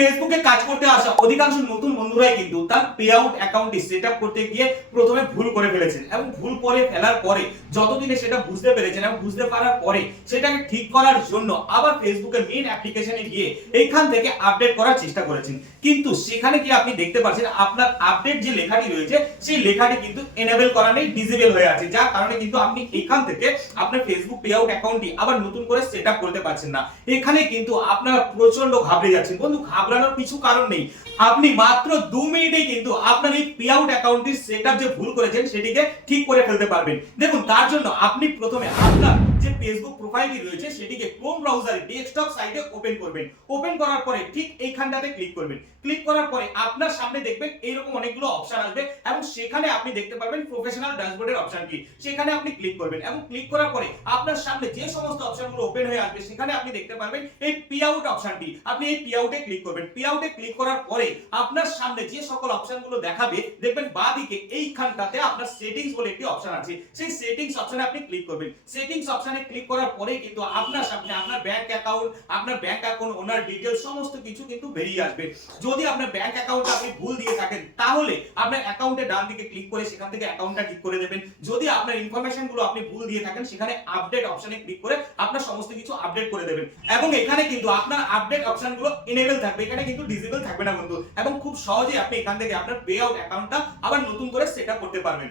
ফেসবুকে কাজ করতে আসা অধিকাংশ নতুন বন্ধুরাই কিন্তু তার পে আউট অ্যাকাউন্টটি সেট আপ করতে গিয়ে প্রথমে ভুল করে ফেলেছেন এবং ভুল করে ফেলার পরে যতদিনে সেটা বুঝতে পেরেছেন এবং বুঝতে পারার পরে সেটাকে ঠিক করার জন্য আবার ফেসবুকের মেইন অ্যাপ্লিকেশনে গিয়ে এইখান থেকে আপডেট করার চেষ্টা করেছেন। কিন্তু সেখানে কি আপনি দেখতে পাচ্ছেন আপনার আপডেট যে লেখাটি রয়েছে, সেই লেখাটি কিন্তু এনেবল করা নেই ডিসেবল হয়ে আছে। যার কারণে কিন্তু আপনি এখান থেকে আপনার ফেসবুক পে আউট অ্যাকাউন্টটি আবার নতুন করে সেট আপ করতে পারছেন না। এখানে কিন্তু আপনারা প্রচণ্ড ঘাবড়ে যাচ্ছেন। বন্ধু ঘাবড়ানোর কিছু কারণ নেই। আপনি মাত্র দু মিনিটেই কিন্তু আপনার এই পে আউট অ্যাকাউন্টটির সেট যে ভুল করেছেন সেটিকে ঠিক করে ফেলতে পারবেন। দেখুন, তার জন্য আপনি প্রথমে আপনার যে ফেসবুক প্রোফাইলটি রয়েছে সেটিকে ক্রোম ব্রাউজারে ডেস্কটপ সাইটে ওপেন করবেন। ওপেন করার পরে ঠিক এইখানটাতে ক্লিক করবেন। ক্লিক করার পরে আপনার সামনে দেখবেন এইরকম অনেকগুলো অপশন আসবে এবং সেখানে আপনি দেখতে পারবেন প্রফেশনাল ড্যাশবোর্ডের অপশন কি সেখানে আপনি ক্লিক করবেন এবং ক্লিক করার পরে আপনার সামনে যে সমস্ত অপশনগুলো ওপেন হয়ে আসবে সেখানে আপনি দেখতে পারবেন এই পে আউট অপশনটি আপনি এই পে আউটে ক্লিক করবেন। পে আউটে ক্লিক করার পরে আপনার সামনে যে সকল অপশনগুলো দেখাবে, দেখবেন এইখানটাতে আপনার সেটিংস বলে একটি অপশন আছে। সেই সেটিংস অপশনে আপনি ক্লিক করবেন। সেটিংস অপশনে ক্লিক করার পরে কিন্তু আপনার সামনে আপনার ব্যাংক অ্যাকাউন্ট আপনার ব্যাংক অ্যাকাউন্ট ওনার ডিটেইলস সমস্ত কিছু কিন্তু বেরিয়ে আসবে। যদি আপনার ব্যাংক আপনি ভুল দিয়ে থাকেন, তাহলে আপনার অ্যাকাউন্টে ডান দিকে ক্লিক করে সেখান থেকে অ্যাকাউন্টটা ঠিক করে দেবেন। যদি আপনার আপনি ভুল দিয়ে থাকেন, সেখানে আপডেট অপশনে ক্লিক করে আপনার সমস্ত কিছু আপডেট করে দেবেন। এবং এখানে কিন্তু আপনার আপডেট অপশনগুলো এনেবল থাকবে। এখানে কিন্তু ডিসেবল থাকবে না বন্ধু। এবং খুব সহজেই আপনি এখান থেকে আপনার পে আউট অ্যাকাউন্টটা আবার নতুন করে সেট করতে পারবেন।